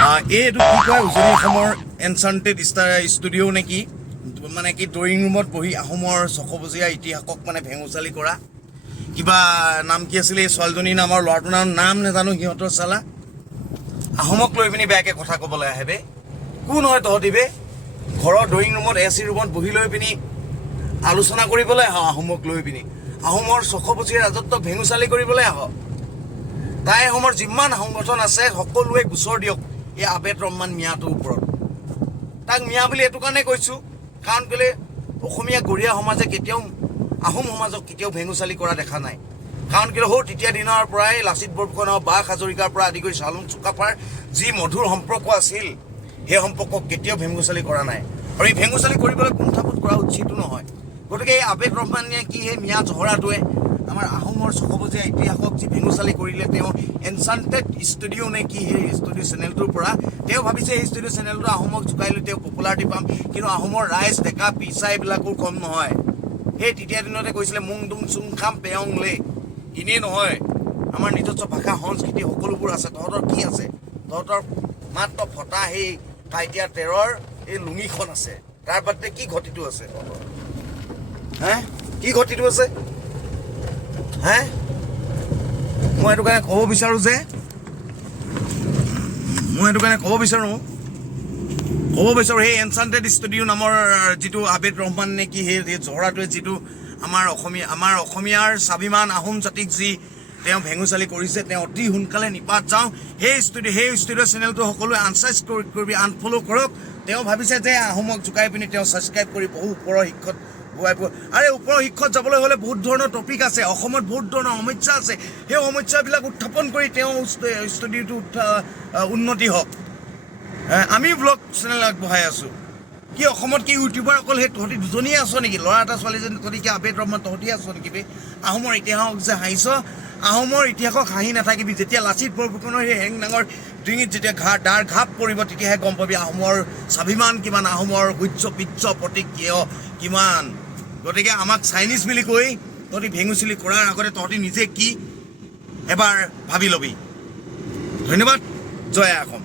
এইটো কি কয় উজনি অসমৰ এনচান্টেড ষ্টুডিঅ' নেকি মানে কি ড্ৰয়িং ৰুমত বহি আহোমৰ 600 বছৰীয়া ইতিহাসক মানে ভেঙুচালি কৰা কিবা নাম কি আছিলে এই ছোৱালীজনীৰ নাম আৰু ল'ৰাটোৰ নাম নাজানো সিহঁতৰ চালা আহোমক লৈ পিনি বেয়াকৈ কথা ক'বলৈ আহে বে কোন হয় তহঁতি বে ঘৰৰ ড্ৰয়িং ৰুমত এচি ৰুমত বহি লৈ পিনি আলোচনা কৰিবলৈ আহ আহোমক লৈ পিনি আহোমৰ 600 বছৰীয়া ৰাজত্ব ভেঙুচালি কৰিবলৈ আহ তাই আহোমৰ যিমান সংগঠন আছে সকলোৱে গোচৰ দিয়ক এই আবেদ ৰহমান মিয়াটোৰ ওপৰত তাক মিয়া বুলি এইটো কাৰণে কৈছোঁ কাৰণ কেলে অসমীয়া গৰীয়া সমাজে কেতিয়াও আহোম সমাজক কেতিয়াও ভেঙুচালি কৰা দেখা নাই কাৰণ কেলে তেতিয়া দিনৰ পৰাই লাচিত বৰফুকন বাঘ হাজৰিকাৰ পৰা আদি কৰি চালুং চুকাফাৰ যি মধুৰ সম্পৰ্ক আছিল সেই সম্পৰ্কক কেতিয়াও ভেঙুচালি কৰা নাই আৰু এই ভেঙুচালি কৰিবলৈ কুণ্ঠাবোধ কৰা উচিতো নহয় গতিকে এই আবেদ ৰহমানে কি সেই মিয়া জহৰাটোৱে আমাৰ আহোমৰ 600 বছৰীয়া ইতিহাসক যি ভেঙুচালি কৰিলে তেওঁ এনচান্টেড ষ্টুডিঅ' নে কি সেই ষ্টুডিঅ' চেনেলটোৰ পৰা তেওঁ ভাবিছে এই ষ্টুডিঅ' চেনেলটো আহোমক জোকাই লৈ তেওঁ পপুলাৰিটি পাম কিন্তু আহোমৰ ৰাইজ ডেকা পিছা এইবিলাকো কম নহয় সেই তেতিয়া দিনতে কৈছিলে মুং দুং চুং খাম পেয়ং লে এনেই নহয় আমাৰ নিজস্ব ভাষা সংস্কৃতি সকলোবোৰ আছে তহঁতৰ কি আছে তহঁতৰ মাত্ৰ ফটা সেই কাইটিয়া তেৰৰ এই লুঙিখন আছে তাৰ বাদে কি ঘটিটো আছে হে কি ঘটিটো আছে হে মই এইটো কাৰণে ক'ব বিচাৰোঁ সেই এনচান্টেড ষ্টুডিঅ' নামৰ যিটো আবেদ ৰহমান নে কি সেই জহৰাটোৱে যিটো আমাৰ অসমীয়াৰ স্বাভিমান আহোম জাতিক যি তেওঁ ভেঙুচালি কৰিছে তেওঁ অতি সোনকালে নিপাত যাওঁ সেই ষ্টুডিঅ' চেনেলটো সকলোৱে আনছাবস্ক্ৰাইব কৰি আনফল' কৰক তেওঁ ভাবিছে যে আহোমক জোকাই পিনি তেওঁ ছাবস্ক্ৰাইব কৰি বহু ওপৰৰ শিক্ষত আৰে ওপৰৰ শিক্ষত যাবলৈ হ'লে বহুত ধৰণৰ টপিক আছে অসমত বহুত ধৰণৰ সমস্যা আছে সেই সমস্যাবিলাক উত্থাপন কৰি তেওঁ ষ্টুডিঅ'টো উন্নতি হওক আমি ব্লগ চেনেল আগবঢ়াই আছোঁ কি অসমত কি ইউটিউবাৰ অকল সেই তহঁতি দুজনীয়ে আছ নেকি ল'ৰা এটা ছোৱালীজনী তহঁতি কি আবেদ ৰহমান তহঁতি আছ নেকি বে আহোমৰ ইতিহাসক যে হাঁহিছ আহোমৰ ইতিহাসক হাঁহি নাথাকিবি যেতিয়া লাচিত বৰফুকনৰ সেই হেং ডাঙৰ ডিঙিত যেতিয়া ডাৰ ঘাপ পৰিব তেতিয়াহে গম পাবি আহোমৰ স্বাভিমান কিমান আহোমৰ গুজ্জ পিজ্জ প্ৰতীক কিমান গতিকে আমাক চাইনিজ বুলি কৈ তহঁতি ভেঙুচুলি কৰাৰ আগতে তহঁতি নিজে কি এবাৰ ভাবি ল'বি ধন্যবাদ জয় অসম